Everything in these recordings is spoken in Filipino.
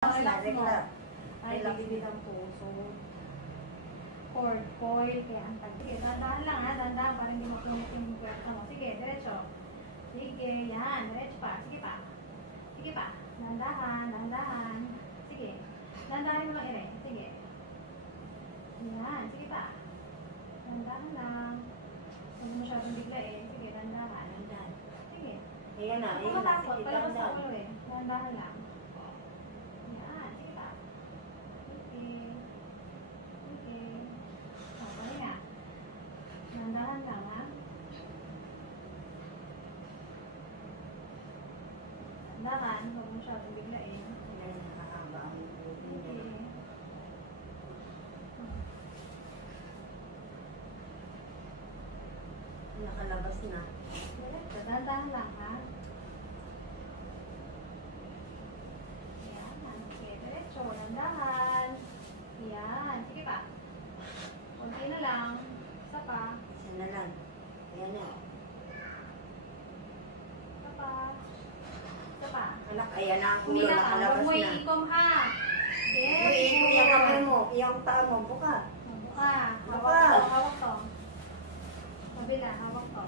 Relax mo. Ay, Relax. bibigil ang puso. Cord, coil, kaya ang tag. Sige, dandahan lang ha, dandahan para hindi makunit yung puwerta mo. Sige, diretso. Sige, yan, diretso pa. Sige pa. Sige pa. Dandahan, dandahan. Sige. Dandahan mo lang ire. Sige. Yan, sige pa. Dandahan lang. Huwag mo masyadong bigla eh. Sige, dandahan, dandahan. Sige. Ayan na, Huwag ayan na. matakot, Sige, palabas dandan. sa ulo eh. Dandahan lang. Yan, sige pa. Okay. Okay. Okay nga. Dandahan lang ha. Dandahan, huwag mo masyadong biglain. Ayan, nakakaba ang buhok niya. Okay. Nakalabas na. Diretso, dandahan lang ha. Yan, okay. Diretso, dandahan. Yan, sige pa. Kunti na lang. Isa pa. Isa na lang. Ayan na. Isa pa. Isa pa. Anak, ayan na ang ulo. Humila ka. Huwag Nakalabas mo na. iikom ha. Uy, yung kamay mo. Yung paa mo. Buka. Buka. Hawak Buka. to. Hawak to. Kabila. Hawak to.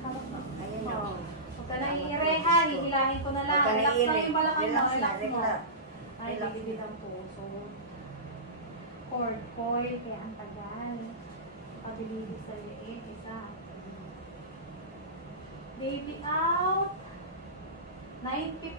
Hawak to. Ayan na. Oh. Huwag ka nang iireha. Hihilahin ko na lang. Huwag ka na Relax lang iireha. yung balakang mo. Relax na, Relax mo. relax. Ay, Relax. bibigil ang puso. Cord, coil. Kaya ang tagal. Pabilibig sa liit. Isa. Baby out. 9:50.